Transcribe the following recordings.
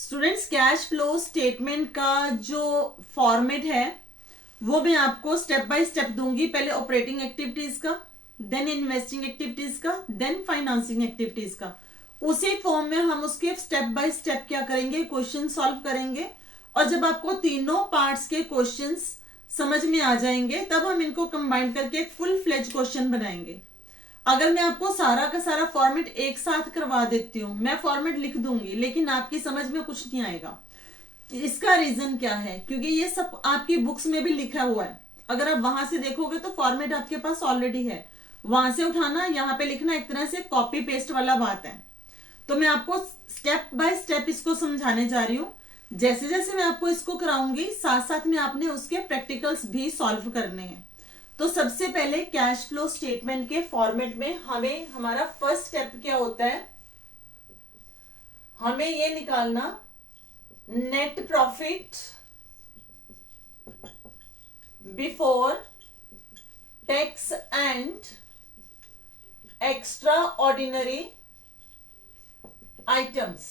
Students, cash flow statement का जो format है वो मैं आपको स्टेप बाय स्टेप दूंगी। पहले ऑपरेटिंग एक्टिविटीज का, देन इन्वेस्टिंग एक्टिविटीज का, देन फाइनेंसिंग एक्टिविटीज का। उसी फॉर्म में हम उसके स्टेप बाय स्टेप क्या करेंगे, क्वेश्चन सॉल्व करेंगे। और जब आपको तीनों पार्ट्स के क्वेश्चंस समझ में आ जाएंगे तब हम इनको कंबाइन करके एक फुल फ्लेज क्वेश्चन बनाएंगे। अगर मैं आपको सारा का सारा फॉर्मेट एक साथ करवा देती हूँ, मैं फॉर्मेट लिख दूंगी लेकिन आपकी समझ में कुछ नहीं आएगा। इसका रीजन क्या है? क्योंकि ये सब आपकी बुक्स में भी लिखा हुआ है। अगर आप वहां से देखोगे तो फॉर्मेट आपके पास ऑलरेडी है, वहां से उठाना, यहाँ पे लिखना, एक तरह से कॉपी पेस्ट वाला बात है। तो मैं आपको स्टेप बाय स्टेप इसको समझाने जा रही हूँ। जैसे जैसे मैं आपको इसको कराऊंगी साथ साथ में आपने उसके प्रैक्टिकल्स भी सॉल्व करने हैं। तो सबसे पहले कैश फ्लो स्टेटमेंट के फॉर्मेट में हमें हमारा फर्स्ट स्टेप क्या होता है, हमें ये निकालना net profit before tax and extraordinary items.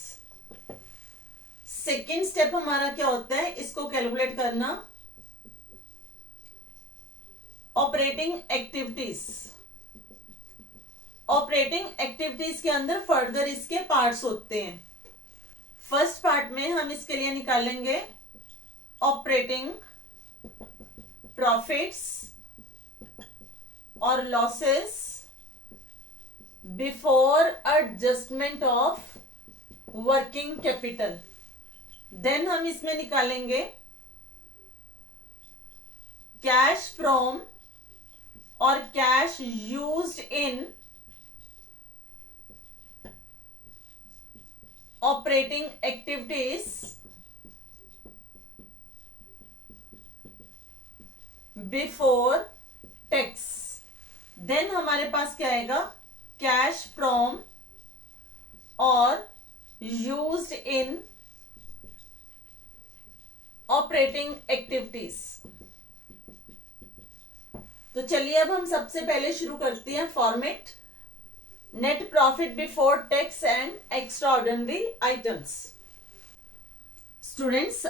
Second step हमारा क्या होता है, इसको कैलकुलेट करना ऑपरेटिंग एक्टिविटीज। ऑपरेटिंग एक्टिविटीज के अंदर फर्दर इसके पार्ट्स होते हैं। फर्स्ट पार्ट में हम इसके लिए निकालेंगे ऑपरेटिंग प्रॉफिट्स और losses before adjustment of working capital. Then हम इसमें निकालेंगे कैश फ्रॉम और cash used in operating activities before tax. Then हमारे पास क्या आएगा, कैश फ्रॉम और यूज्ड इन ऑपरेटिंग एक्टिविटीज। तो चलिए अब हम सबसे पहले शुरू करते हैं format net profit before tax and extraordinary items. Students,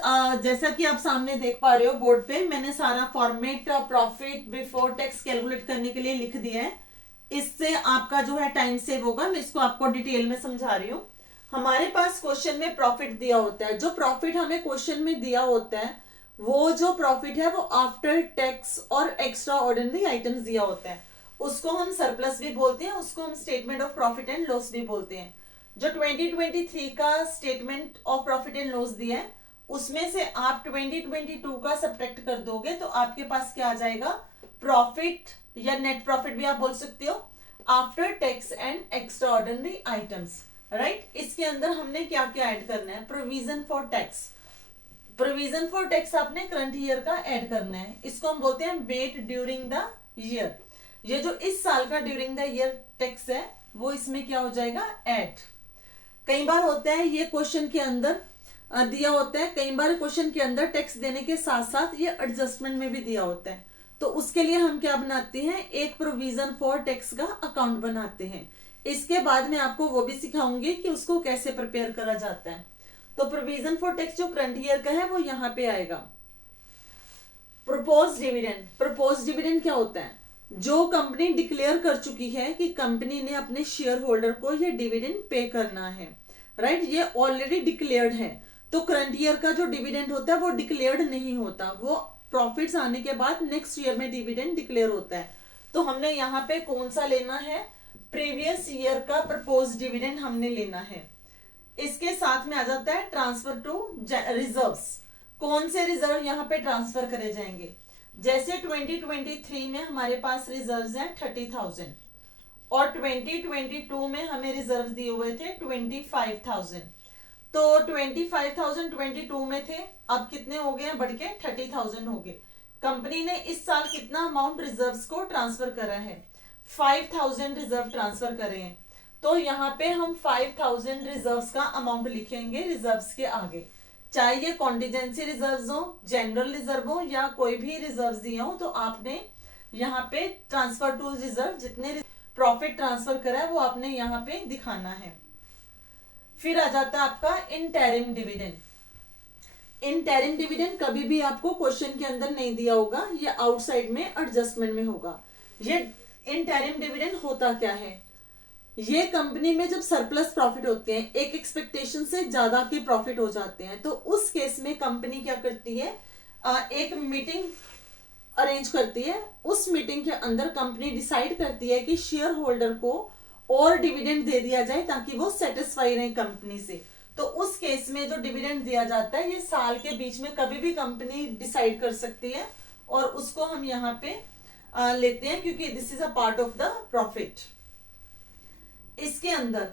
जैसा कि आप सामने देख पा रहे हो बोर्ड पे, मैंने सारा format profit before tax calculate करने के लिए लिख दिया है। इससे आपका जो है टाइम सेव होगा। मैं इसको आपको डिटेल में समझा रही हूँ। हमारे पास क्वेश्चन में प्रॉफिट दिया होता है। जो प्रॉफिट हमें क्वेश्चन में दिया होता है वो जो प्रॉफिट है वो आफ्टर टैक्स और एक्स्ट्रा ऑर्डिनरी आइटम्स दिया होता है। उसको हम सरप्लस भी बोलते हैं, उसको हम statement of profit and loss भी बोलते हैं। जो 2023 का statement of profit and loss दिया है उसमें से आप 2022 का सब्ट्रैक्ट कर दोगे तो आपके पास क्या आ जाएगा, प्रॉफिट या नेट प्रॉफिट भी आप बोल सकते हो, after tax and extraordinary items. Right, इसके अंदर हमने क्या क्या ऐड करना है, provision for tax. Provision for tax आपने करंट ईयर का ऐड करना है। इसको हम बोलते हैं वेट ड्यूरिंग द ईयर। ये जो इस साल का ड्यूरिंग द ईयर टैक्स है वो इसमें क्या हो जाएगा, ऐड। कई बार होता है ये क्वेश्चन के अंदर दिया होता है, कई बार क्वेश्चन के अंदर टैक्स देने के साथ साथ ये एडजस्टमेंट में भी दिया होता है। तो उसके लिए हम क्या बनाते हैं, एक प्रोविजन फॉर टैक्स का अकाउंट बनाते हैं। इसके बाद मैं आपको वो भी सिखाऊंगी कि उसको कैसे प्रिपेयर करा जाता है। तो प्रोविजन फॉर टैक्स जो करंट ईयर का है वो यहाँ पे आएगा। Propose dividend. प्रपोज डिविडेंड क्या होता है, जो कंपनी डिक्लेयर कर चुकी है कि कंपनी ने अपने शेयर होल्डर को ये डिविडेंड पे करना है। राइट, ये ऑलरेडी डिक्लेयर्ड है। तो करंट ईयर का जो डिविडेंड होता है वो डिक्लेयर्ड नहीं होता, वो प्रॉफिट्स आने के बाद नेक्स्ट ईयर में डिविडेंड डिक्लेयर होता है। तो हमने यहाँ पे कौन सा लेना है, प्रीवियस ईयर का प्रपोज डिविडेंड हमने लेना है। इसके साथ में आ जाता है ट्रांसफर टू रिजर्व्स। कौन से रिजर्व यहाँ पे ट्रांसफर करे जाएंगे, जैसे 2023 में हमारे पास रिजर्व्स हैं 30,000 और 2022 में हमें रिजर्व दिए हुए थे 25,000। तो 25,000 22 में थे, अब कितने हो गए, बढ़ के 30,000 हो गए। कंपनी ने इस साल कितना अमाउंट रिजर्व्स को ट्रांसफर करा है, 5,000 रिजर्व ट्रांसफर करे हैं। तो यहाँ पे हम 5,000 रिजर्व्स का अमाउंट लिखेंगे रिजर्व्स के आगे, चाहे ये कॉन्टिजेंसी रिजर्व्स हो, जनरल रिजर्व हो या कोई भी रिजर्व्स दिए हो। तो आपने यहाँ पे ट्रांसफर टू रिजर्व जितने प्रॉफिट ट्रांसफर करा है वो आपने यहाँ पे दिखाना है। फिर आ जाता है आपका इंटरिम डिविडेंड। इंटरिम डिविडेंड कभी भी आपको क्वेश्चन के अंदर नहीं दिया होगा, ये आउटसाइड में एडजस्टमेंट में होगा। ये इंटरिम डिविडेंड होता क्या है, ये कंपनी में जब सरप्लस प्रॉफिट होते हैं, एक एक्सपेक्टेशन से ज्यादा के प्रॉफिट हो जाते हैं, तो उस केस में कंपनी क्या करती है, एक मीटिंग अरेंज करती है। उस मीटिंग के अंदर कंपनी डिसाइड करती है कि शेयर होल्डर को और डिविडेंड दे दिया जाए ताकि वो सेटिस्फाई रहे कंपनी से। तो उस केस में जो डिविडेंड दिया जाता है, ये साल के बीच में कभी भी कंपनी डिसाइड कर सकती है, और उसको हम यहाँ पे लेते हैं क्योंकि this is a part of the profit. इसके अंदर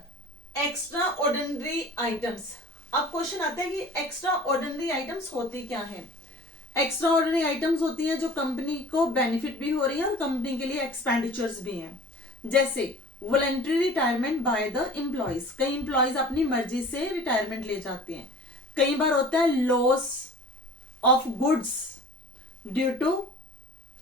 एक्स्ट्रा ऑर्डिनरी आइटम्स, अब क्वेश्चन आता है कि एक्स्ट्रा ऑर्डिनरी आइटम्स होती क्या है। एक्स्ट्रा ऑर्डिनरी आइटम्स होती है जो कंपनी को बेनिफिट भी हो रही है और कंपनी के लिए एक्सपेंडिचर्स भी हैं। जैसे voluntary retirement by the employees, कई एम्प्लॉइज अपनी मर्जी से रिटायरमेंट ले जाते हैं। कई बार होता है loss of goods due to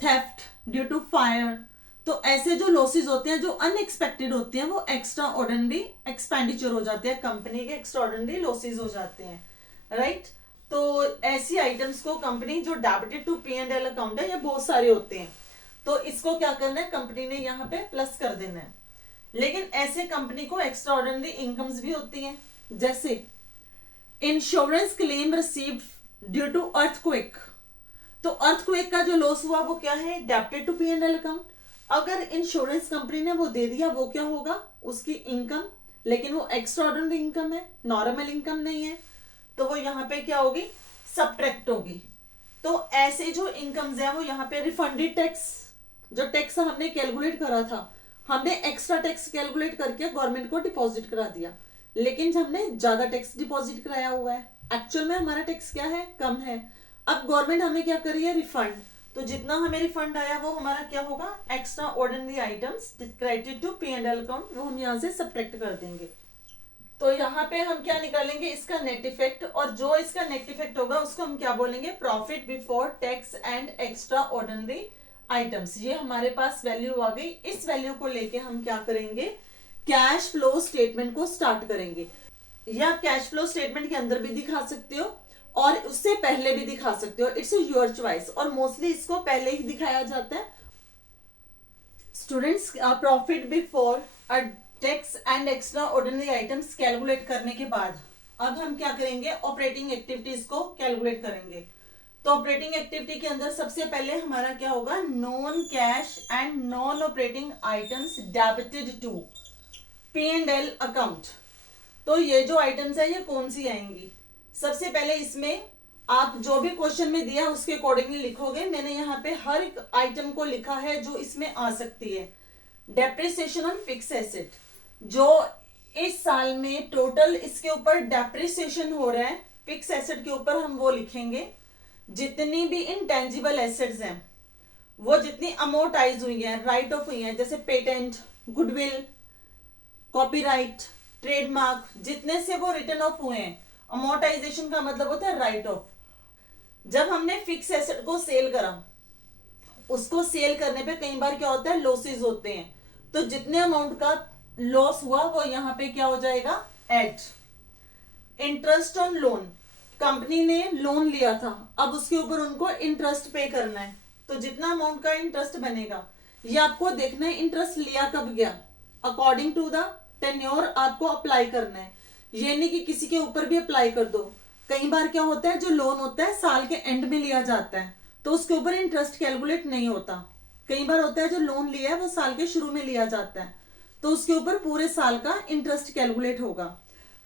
theft, due to fire. तो ऐसे जो लॉसेस होते हैं जो अनएक्सपेक्टेड होते हैं, वो एक्स्ट्रा ऑर्डिनरी एक्सपेंडिचर हो जाते हैं, कंपनी के एक्स्ट्रा ऑर्डिनरी लॉसेस हो जाते हैं, राइट। तो ऐसी आइटम्स को कंपनी जो डेबिटेड टू P&L अकाउंट है, ये बहुत सारे होते हैं, तो इसको क्या करना है, कंपनी ने यहाँ पे प्लस कर देना है। लेकिन ऐसे कंपनी को एक्स्ट्रा ऑर्डिनरी इनकम्स भी होती हैं, जैसे insurance claim received due to earthquake. तो अर्थक्वेक का जो लॉस हुआ वो क्या है, डेबिटेड टू P&L अकाउंट। अगर इंश्योरेंस कंपनी ने वो दे दिया, वो क्या होगा, उसकी इनकम, लेकिन वो एक्स्ट्रा ऑर्डिनरी इनकम है, नॉर्मल इनकम नहीं है, तो वो यहाँ पे क्या होगी, सब्ट्रैक्ट होगी। तो ऐसे जो इनकम्स है वो यहाँ पे रिफंडेड टैक्स, जो टैक्स हमने कैलकुलेट करा था, हमने एक्स्ट्रा टैक्स कैलकुलेट करके गवर्नमेंट को डिपॉजिट करा दिया, लेकिन हमने ज्यादा टैक्स डिपॉजिट कराया हुआ है, एक्चुअल में हमारा टैक्स क्या है, कम है। अब गवर्नमेंट हमें क्या कर रही है, रिफंड। तो जितना हमें रिफंड आया वो हमारा क्या होगा, extraordinary items credited to P&L account, वो हम यहाँ से सब्ट्रैक्ट कर देंगे। तो यहाँ पे हम क्या निकालेंगे, इसका नेट इफेक्ट, और जो इसका नेट इफेक्ट होगा उसको हम क्या बोलेंगे, profit before tax and extraordinary items. ये हमारे पास वैल्यू आ गई। इस वैल्यू को लेके हम क्या करेंगे, कैश फ्लो स्टेटमेंट को स्टार्ट करेंगे, या कैश फ्लो स्टेटमेंट के अंदर भी दिखा सकते हो और उससे पहले भी दिखा सकते हो, इट्स योर चॉइस, और मोस्टली इसको पहले ही दिखाया जाता है। Students, profit before tax and extraordinary items calculate करने के बाद अब हम क्या करेंगे, ऑपरेटिंग एक्टिविटीज को कैलकुलेट करेंगे। तो ऑपरेटिंग एक्टिविटी के अंदर सबसे पहले हमारा क्या होगा, non cash and non operating items debited to P&L account. तो ये जो आइटम्स है ये कौन सी आएंगी, सबसे पहले इसमें आप जो भी क्वेश्चन में दिया उसके अकॉर्डिंगली लिखोगे। मैंने यहाँ पे हर एक आइटम को लिखा है जो इसमें आ सकती है। डेप्रिसिएशन ऑन फिक्स एसेट, जो इस साल में टोटल इसके ऊपर डेप्रिसिएशन हो रहा है फिक्स एसेट के ऊपर, हम वो लिखेंगे। जितनी भी इनटेंजिबल एसेट्स हैं, वो जितनी अमोर्टाइज हुई हैं, राइट ऑफ हुई हैं, जैसे पेटेंट, गुडविल, कॉपीराइट, ट्रेडमार्क, जितने से वो रिटर्न ऑफ हुए हैं। अमोर्टाइजेशन का मतलब होता है राइट ऑफ। जब हमने फिक्स एसेट को सेल करा, उसको सेल करने पे कई बार क्या होता है, लॉसेस होते हैं, तो जितने अमाउंट का लॉस हुआ वो यहाँ पे क्या हो जाएगा, add. Interest on loan, company ने लोन लिया था, अब उसके ऊपर उनको इंटरेस्ट पे करना है, तो जितना अमाउंट का इंटरेस्ट बनेगा, ये आपको देखना है इंटरेस्ट लिया कब गया, अकॉर्डिंग टू द टेन्योर आपको अप्लाई करना है। ये नहीं कि किसी के ऊपर भी अप्लाई कर दो। कई बार क्या होता है, जो लोन होता है साल के एंड में लिया जाता है, तो उसके ऊपर इंटरेस्ट कैलकुलेट नहीं होता। कई बार होता है जो लोन लिया है वो साल के शुरू में लिया जाता है, तो उसके ऊपर पूरे साल का इंटरेस्ट कैलकुलेट होगा।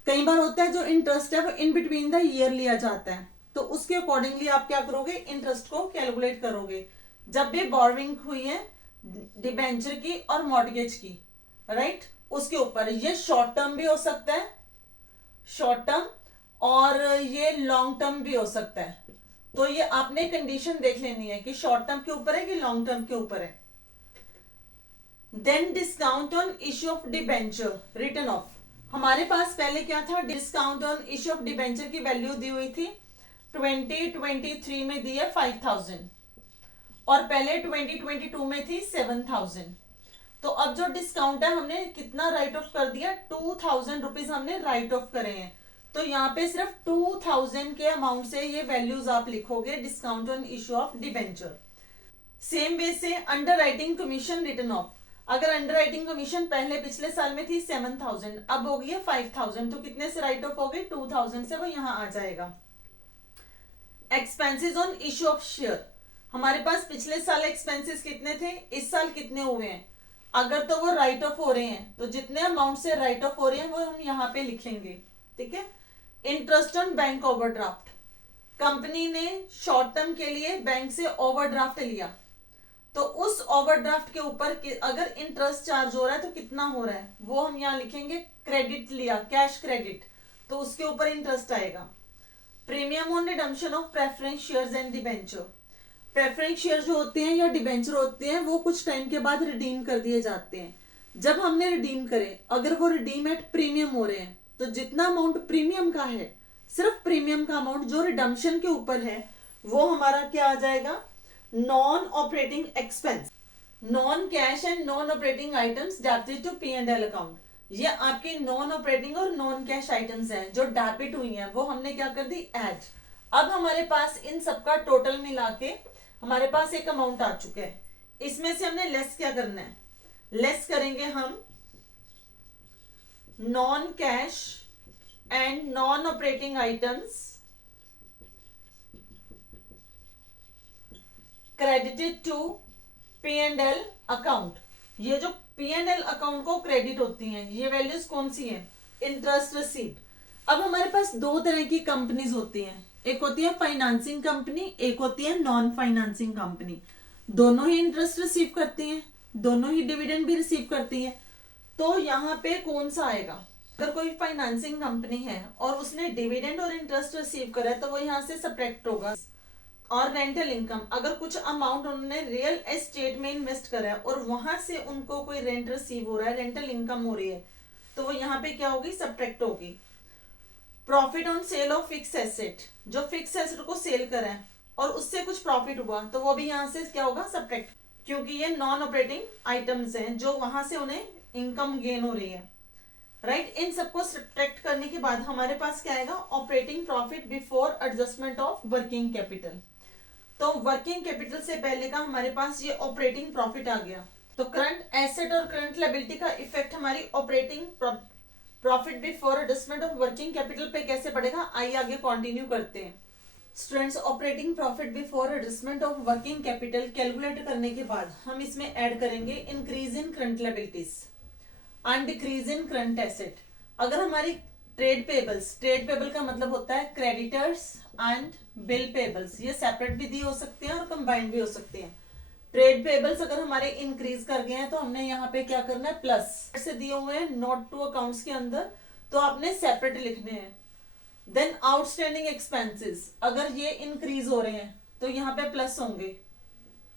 कई बार होता है जो इंटरेस्ट है वो इन बिटवीन द ईयर लिया जाता है, तो उसके अकॉर्डिंगली आप क्या करोगे, इंटरेस्ट को कैलकुलेट करोगे। जब भी बोरोइंग हुई है डिबेंचर की और मॉर्गेज की, राइट, उसके ऊपर ये शॉर्ट टर्म भी हो सकता है, शॉर्ट टर्म, और ये लॉन्ग टर्म भी हो सकता है। तो ये आपने कंडीशन देख लेनी है कि शॉर्ट टर्म के ऊपर है कि लॉन्ग टर्म के ऊपर है। Then discount on issue of debenture return of, हमारे पास पहले क्या था, discount on issue of debenture की वैल्यू दी हुई थी 2023 में दी है 5000, और पहले 2022 में थी 7000। तो अब जो डिस्काउंट है हमने कितना राइट ऑफ कर दिया, 2000 रुपीज हमने राइट ऑफ करे हैं। तो यहाँ पे सिर्फ 2000 के अमाउंट से ये वैल्यूज आप लिखोगे, discount on issue of debenture. Same way से underwriting commission return of, अगर अंडर राइटिंग कमीशन पहले पिछले साल में थी 7000, अब हो गई है 5000, तो कितने से राइट ऑफ हो गई, 2000 से, वो यहाँ आ जाएगा। Expenses on issue of share, हमारे पास पिछले साल एक्सपेंसेस कितने थे, इस साल कितने हुए हैं, अगर तो वो राइट ऑफ हो रहे हैं तो जितने अमाउंट से राइट ऑफ हो रहे हैं वो हम यहाँ पे लिखेंगे, ठीक है। Interest on bank overdraft, company ने शॉर्ट टर्म के लिए बैंक से ओवरड्राफ्ट लिया, तो उस ओवरड्राफ्ट के ऊपर अगर इंटरेस्ट चार्ज हो रहा है तो कितना हो रहा है, वो हम यहाँ लिखेंगे। क्रेडिट लिया, कैश क्रेडिट, तो उसके ऊपर इंटरेस्ट आएगा। Premium on redemption of preference shares and debenture, preference share जो होते हैं या डिबेंचर होते हैं वो कुछ टाइम के बाद रिडीम कर दिए जाते हैं। जब हमने रिडीम करे, अगर वो रिडीम एट प्रीमियम हो रहे हैं, तो जितना अमाउंट प्रीमियम का है, सिर्फ प्रीमियम का अमाउंट जो रिडम्पशन के ऊपर है, वो हमारा क्या आ जाएगा, non operating expense. Non cash and non operating items debited to P&L account, ये आपके नॉन ऑपरेटिंग और नॉन कैश आइटम्स हैं जो डेबिट हुई हैं, वो हमने क्या कर दी, ऐड। अब हमारे पास इन सबका टोटल मिला के हमारे पास एक अमाउंट आ चुका है, इसमें से हमने लेस क्या करना है, लेस करेंगे हम non cash and non operating items credited to P&L account. ये जो P&L अकाउंट को क्रेडिट होती हैं, ये वैल्यूज कौन सी हैं, इंटरेस्ट रिसीव्ड। अब हमारे पास दो तरह की कंपनीज होती हैं, एक होती है फाइनेंसिंग कंपनी, एक होती है नॉन फाइनेंसिंग कंपनी। दोनों ही इंटरेस्ट रिसीव करती हैं, दोनों ही डिविडेंड भी रिसीव करती है। तो यहाँ पे कौन सा आएगा, अगर कोई फाइनेंसिंग कंपनी है और उसने डिविडेंड और इंटरेस्ट रिसीव करा है तो वो यहाँ से सब्ट्रैक्ट होगा। और रेंटल इनकम, अगर कुछ अमाउंट उन्होंने रियल एस्टेट में इन्वेस्ट करा है और वहां से उनको कोई रेंट रिसीव हो रहा है, रेंटल इनकम हो रही है, तो वो यहाँ पे क्या होगी, सब्ट्रैक्ट होगी। Profit on sale of fix asset, जो फिक्स एसेट को सेल करा है और उससे कुछ प्रॉफिट हुआ, तो वो भी यहाँ से क्या होगा, सब्ट्रैक्ट, क्योंकि ये नॉन ऑपरेटिंग आइटम्स हैं जो वहां से उन्हें इनकम गेन हो रही है, राइट। इन सबको सब्ट्रैक्ट करने के बाद हमारे पास क्या आएगा, operating profit before adjustment of working capital. तो वर्किंग कैपिटल से पहले का हमारे पास ये ऑपरेटिंग प्रॉफिट आ गया। तो करंट एसेट और करंट लायबिलिटी का इफेक्ट हमारी operating profit before adjustment of working capital पे कैसे पड़ेगा, आइए आगे कंटिन्यू करते हैं। Students, operating profit before adjustment of working capital calculate करने के बाद हम इसमें ऐड करेंगे increase in current liabilities and decrease in current asset. अगर हमारी ट्रेड पेबल का मतलब होता है क्रेडिटर्स एंड बिल पेबल्स, ये सेपरेट भी दिए हो सकते हैं और कंबाइंड भी हो सकते हैं। ट्रेड पेबल्स अगर हमारे इंक्रीज कर गए हैं तो हमने यहाँ पे क्या करना है, प्लस से दिए हुए हैं नोट टू अकाउंट्स के अंदर, तो आपने सेपरेट लिखने हैं। देन आउटस्टैंडिंग एक्सपेंसेस, अगर ये इंक्रीज हो रहे हैं तो यहाँ पे प्लस होंगे।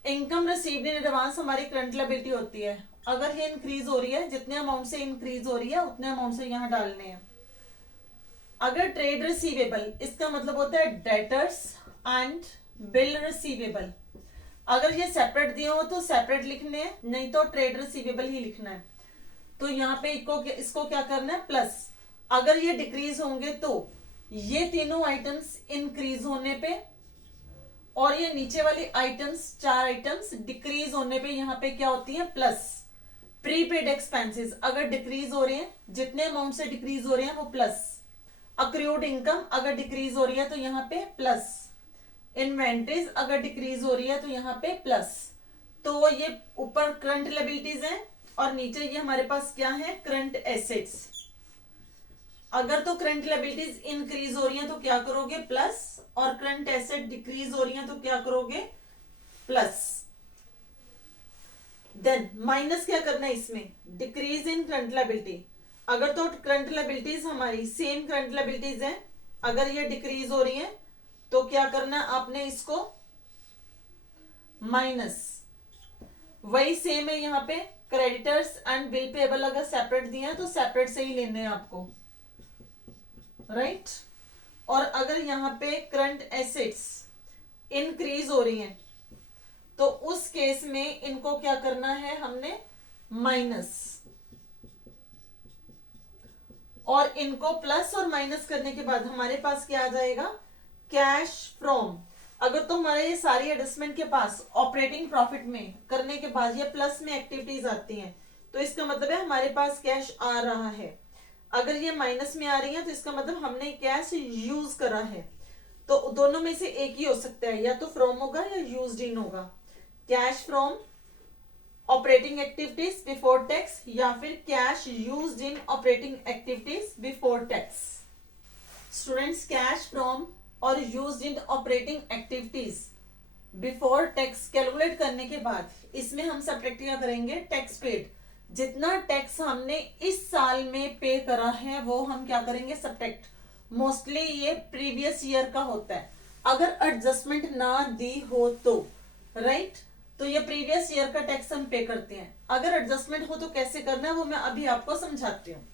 इनकम रिसीव्ड इन एडवांस हमारी करंट लायबिलिटी होती है, अगर ये इंक्रीज हो रही है, जितने अमाउंट से इंक्रीज हो रही है उतने अमाउंट से यहाँ डालने हैं। अगर ट्रेड रिसीवेबल, इसका मतलब होता है डेटर्स एंड बिल रिसीवेबल, अगर ये सेपरेट दिए हो तो सेपरेट लिखने हैं, नहीं तो ट्रेड रिसीवेबल ही लिखना है। तो यहाँ पे इसको क्या करना है, प्लस। अगर ये डिक्रीज होंगे तो ये तीनों आइटम्स इंक्रीज होने पे और ये नीचे वाली आइटम्स, चार आइटम्स डिक्रीज होने पे यहाँ पे क्या होती है, प्लस। प्रीपेड एक्सपेंसेस अगर डिक्रीज हो रहे हैं, जितने अमाउंट से डिक्रीज हो रहे हैं वो प्लस। अक्रूड इनकम अगर डिक्रीज हो रही है तो यहाँ पे प्लस। इन्वेंट्रीज अगर डिक्रीज हो रही है तो यहाँ पे प्लस। तो ये ऊपर करंट लायबिलिटीज हैं और नीचे ये हमारे पास क्या है, करंट एसेट्स। अगर तो करंट लायबिलिटीज इंक्रीज हो रही हैं तो क्या करोगे, प्लस, और करंट एसेट डिक्रीज हो रही हैं तो क्या करोगे, प्लस। देन माइनस क्या करना है इसमें, डिक्रीज इन करंट लायबिलिटी। अगर तो करंट लायबिलिटीज हमारी सेम करंट लायबिलिटीज हैं, अगर ये डिक्रीज हो रही है तो क्या करना है आपने, इसको माइनस। वही सेम है यहाँ पे, क्रेडिटर्स एंड बिल पेबल अगर सेपरेट दिए हैं तो सेपरेट से ही लेने हैं आपको, राइट। और अगर यहाँ पे करंट एसेट्स इंक्रीज हो रही हैं तो उस केस में इनको क्या करना है, हमने माइनस, और इनको प्लस और माइनस करने के बाद हमारे पास क्या आ जाएगा, कैश फ्रॉम। अगर तो हमारे ये सारी एडजस्टमेंट के पास ऑपरेटिंग प्रॉफिट में करने के बाद ये प्लस में एक्टिविटीज आती हैं, तो इसका मतलब है हमारे पास कैश आ रहा है। अगर ये माइनस में आ रही है तो इसका मतलब हमने कैश यूज करा है। तो दोनों में से एक ही हो सकता है, या तो फ्रॉम होगा या यूज्ड इन होगा। Cash from operating activities before tax, या फिर cash used in operating activities before tax. Students, cash from और used in operating activities before tax calculate करने के बाद इसमें हम सब्ट्रैक्ट क्या करेंगे, टैक्स पेड। जितना टैक्स हमने इस साल में पे करा है वो हम क्या करेंगे, सब्ट्रैक्ट। मोस्टली ये प्रीवियस ईयर का होता है, अगर एडजस्टमेंट ना दी हो तो, राइट। तो ये प्रीवियस ईयर का टैक्स हम पे करते हैं। अगर एडजस्टमेंट हो तो कैसे करना है वो मैं अभी आपको समझाती हूँ।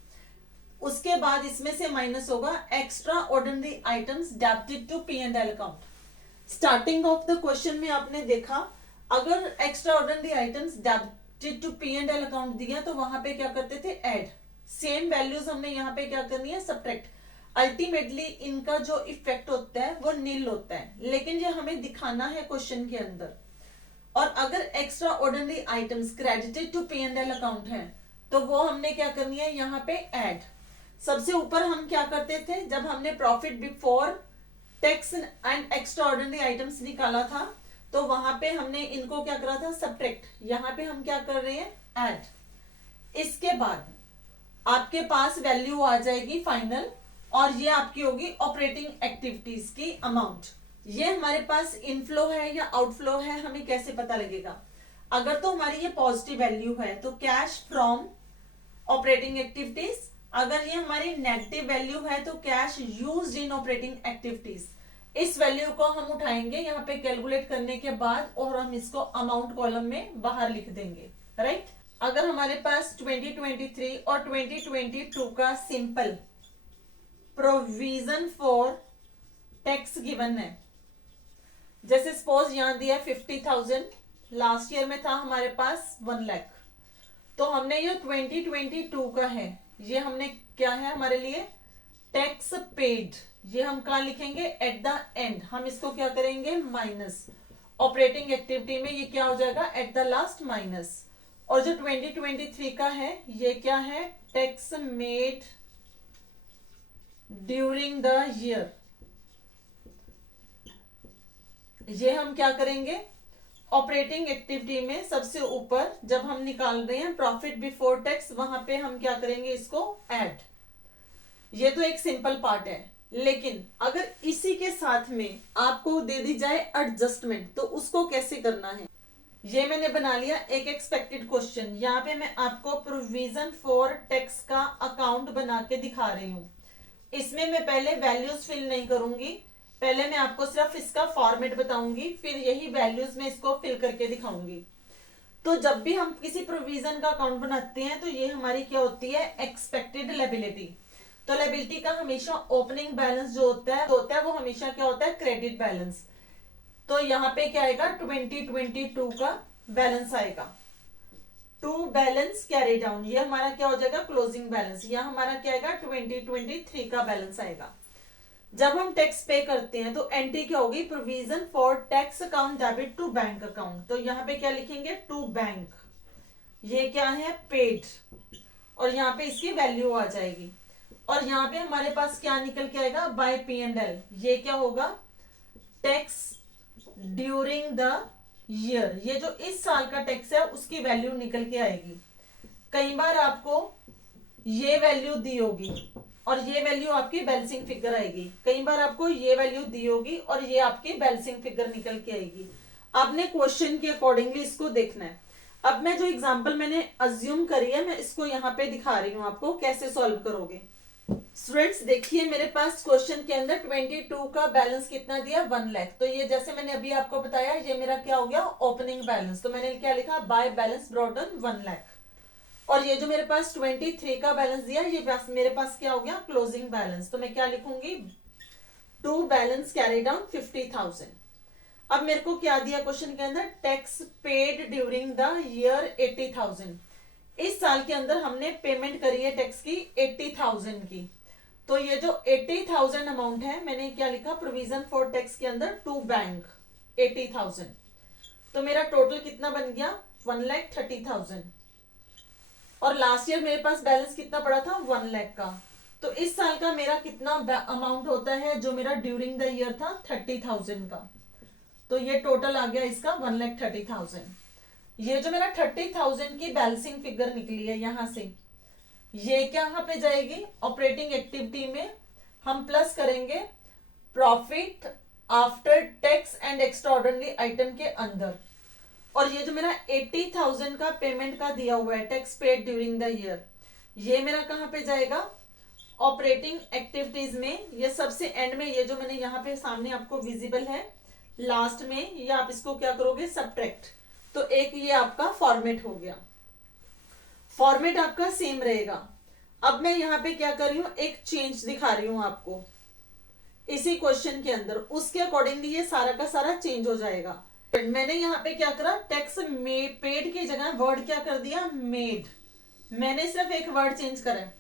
उसके बाद इसमें से माइनस होगा extraordinary items debited to P and L account. Starting of the question में आपने देखा, अगर extraordinary items debited to P and L account दिया तो वहां पे क्या करते थे, ऐड। सेम वैल्यूज हमने यहाँ पे क्या करनी है, सब्ट्रैक्ट। अल्टीमेटली इनका जो इफेक्ट होता है वो नील होता है, लेकिन ये हमें दिखाना है क्वेश्चन के अंदर। और अगर extraordinary items credited to P and L account है तो वो हमने क्या करनी है, यहाँ पे ऐड। सबसे ऊपर हम क्या करते थे, जब हमने profit before tax and extraordinary items निकाला था तो वहां पे हमने इनको क्या करा था, सब्ट्रैक्ट। यहाँ पे हम क्या कर रहे हैं, ऐड। इसके बाद आपके पास वैल्यू आ जाएगी फाइनल, और ये आपकी होगी ऑपरेटिंग एक्टिविटीज की अमाउंट। ये हमारे पास इनफ्लो है या आउटफ्लो है हमें कैसे पता लगेगा, अगर तो हमारी ये पॉजिटिव वैल्यू है तो कैश फ्रॉम ऑपरेटिंग एक्टिविटीज, अगर ये हमारी नेगेटिव वैल्यू है तो cash used in operating activities. इस वैल्यू को हम उठाएंगे यहाँ पे कैलकुलेट करने के बाद, और हम इसको अमाउंट कॉलम में बाहर लिख देंगे, राइट। अगर हमारे पास 2023 और 2022 का simple provision for tax given है, जैसे सपोज यहां दिया 50,000, लास्ट ईयर में था हमारे पास 1 लाख, तो हमने ये 2022 का है, ये हमने क्या है हमारे लिए, टैक्स पेड। ये हम कहा लिखेंगे, एट द एंड हम इसको क्या करेंगे, माइनस। ऑपरेटिंग एक्टिविटी में ये क्या हो जाएगा, एट द लास्ट माइनस। और जो 2023 का है ये क्या है, tax made during the year. ये हम क्या करेंगे, ऑपरेटिंग एक्टिविटी में सबसे ऊपर जब हम निकाल रहे हैं प्रॉफिट बिफोर टैक्स, वहां पे हम क्या करेंगे, इसको ऐड। ये तो एक सिंपल पार्ट है, लेकिन अगर इसी के साथ में आपको दे दी जाए एडजस्टमेंट तो उसको कैसे करना है, ये मैंने बना लिया एक एक्सपेक्टेड क्वेश्चन। यहाँ पे मैं आपको प्रोविजन फॉर टैक्स का अकाउंट बना के दिखा रही हूँ। इसमें मैं पहले वैल्यूज फिल नहीं करूंगी, पहले मैं आपको सिर्फ इसका फॉर्मेट बताऊंगी, फिर यही वैल्यूज में इसको फिल करके दिखाऊंगी। तो जब भी हम किसी प्रोविजन का अकाउंट बनाते हैं तो ये हमारी क्या होती है, एक्सपेक्टेड लायबिलिटी। तो लायबिलिटी का हमेशा ओपनिंग बैलेंस जो होता है वो हमेशा क्या होता है, क्रेडिट बैलेंस। तो यहाँ पे क्या आएगा, 2022 का बैलेंस आएगा, टू बैलेंस कैरी डाउन, ये हमारा क्या हो जाएगा, क्लोजिंग बैलेंस। यहाँ हमारा क्या आएगा, 2023 का बैलेंस आएगा। जब हम टैक्स पे करते हैं तो एंट्री क्या होगी, provision for tax account debit to bank account. तो यहाँ पे क्या लिखेंगे, टू बैंक। ये क्या है, पेड, और यहाँ पे इसकी वैल्यू आ जाएगी। और यहाँ पे हमारे पास क्या निकल के आएगा, बाय पी एंड एल। ये क्या होगा, टैक्स ड्यूरिंग द ईयर, ये जो इस साल का टैक्स है उसकी वैल्यू निकल के आएगी। कई बार आपको ये वैल्यू दी होगी और ये वैल्यू आपकी बैलेंसिंग फिगर आएगी, कई बार आपको ये वैल्यू दी होगी और ये आपकी बैलेंसिंग फिगर निकल के आएगी। आपने क्वेश्चन के अकॉर्डिंगली इसको देखना है। अब मैं जो एग्जांपल मैंने अज्यूम करी है मैं इसको यहाँ पे दिखा रही हूँ आपको कैसे सॉल्व करोगे। स्टूडेंट्स देखिए, मेरे पास क्वेश्चन के अंदर 22 का बैलेंस कितना दिया, 1 लाख। तो ये जैसे मैंने अभी आपको बताया ये मेरा क्या हो गया, ओपनिंग बैलेंस। तो मैंने क्या लिखा, by balance brought down 1 lakh. और ये जो मेरे पास 23 का बैलेंस दिया ये मेरे पास क्या हो गया, क्लोजिंग बैलेंस। तो मैं क्या लिखूंगी, टू बैलेंस कैरी डाउन 50,000। अब मेरे को क्या दिया क्वेश्चन के अंदर, tax paid during the year 80,000। इस साल के अंदर हमने पेमेंट करी है टैक्स की 80,000 की। तो ये जो 80,000 अमाउंट है, मैंने क्या लिखा, प्रोविजन फॉर टैक्स के अंदर टू बैंक 80,000। तो मेरा टोटल कितना बन गया, 1,30,000। और लास्ट ईयर मेरे पास बैलेंस कितना पड़ा था, 1 लाख का। तो इस साल का मेरा कितना अमाउंट होता है जो मेरा ड्यूरिंग द ईयर था, 30,000 का। तो ये टोटल आ गया इसका 1,30,000। ये जो मेरा 30,000 की बैलेंसिंग फिगर निकली है यहां से, ये क्या पे जाएगी, ऑपरेटिंग एक्टिविटी में हम प्लस करेंगे profit after tax and extraordinary item के अंदर। और ये जो मेरा 80,000 का पेमेंट का दिया हुआ है tax paid during the year, ये मेरा कहां पे जाएगा, ऑपरेटिंग एक्टिविटीज में। ये सबसे एंड में, ये जो मैंने यहाँ पे सामने आपको विजिबल है लास्ट में, ये आप इसको क्या करोगे, सब्ट्रैक्ट। तो एक ये आपका फॉर्मेट हो गया, फॉर्मेट आपका सेम रहेगा। अब मैं यहाँ पे क्या कर रही हूं, एक चेंज दिखा रही हूं आपको इसी क्वेश्चन के अंदर, उसके अकॉर्डिंगली ये सारा का सारा चेंज हो जाएगा। मैंने यहाँ पे क्या करा, टैक्स पेड की जगह वर्ड क्या कर दिया, मेड। मैंने सिर्फ एक वर्ड चेंज करा है,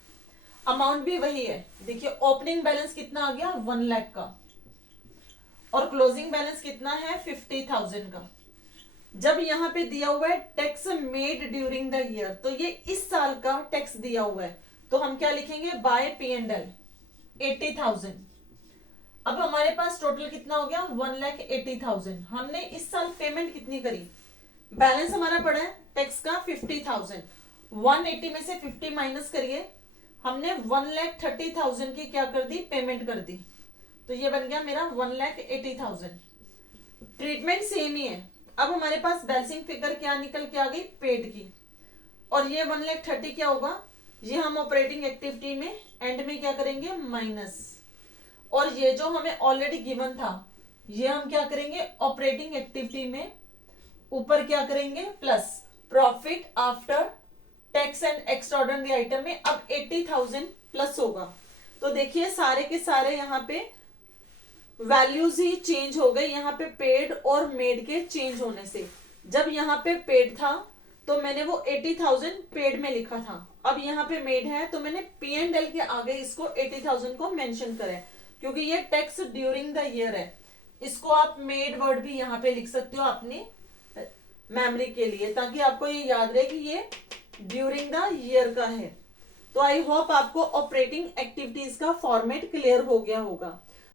अमाउंट भी वही है। देखिए ओपनिंग बैलेंस कितना आ गया, 1 लाख का, और क्लोजिंग बैलेंस कितना है, 50,000 का। जब यहाँ पे दिया हुआ है tax made during the year, तो ये इस साल का टैक्स दिया हुआ है, तो हम क्या लिखेंगे, बाय P&L 80,000। अब हमारे पास टोटल कितना हो गया, 1,80,000। हमने इस साल पेमेंट कितनी करी, बैलेंस हमारा पड़ा है टैक्स का 50,000। 180 में से 50 माइनस करिए, हमने 1,30,000 की क्या कर दी, पेमेंट कर दी। तो ये बन गया मेरा 1,80,000। ट्रीटमेंट सेम ही है। अब हमारे पास बैलेंसिंग फिगर क्या निकल के आ गई, पेड की। और ये 1,30,000 क्या होगा, ये हम ऑपरेटिंग एक्टिविटी में एंड में क्या करेंगे, माइनस। और ये जो हमें ऑलरेडी गिवन था, ये हम क्या करेंगे, ऑपरेटिंग एक्टिविटी में ऊपर क्या करेंगे, plus profit after tax and extraordinary item में अब 80,000 प्लस होगा। तो देखिए सारे के सारे यहाँ पे वैल्यूज ही चेंज हो गए, यहाँ पे पेड और मेड के चेंज होने से। जब यहाँ पे पेड था तो मैंने वो 80,000 पेड में लिखा था, अब यहाँ पे मेड है तो मैंने P&L के आगे इसको 80,000 को मेंशन करें, क्योंकि ये टैक्स ड्यूरिंग द ईयर है। इसको आप मेड वर्ड भी यहाँ पे लिख सकते हो अपनी मेमोरी के लिए, ताकि आपको ये याद रहे कि ये ड्यूरिंग द ईयर का है। तो आई होप आपको ऑपरेटिंग एक्टिविटीज का फॉर्मेट क्लियर हो गया होगा।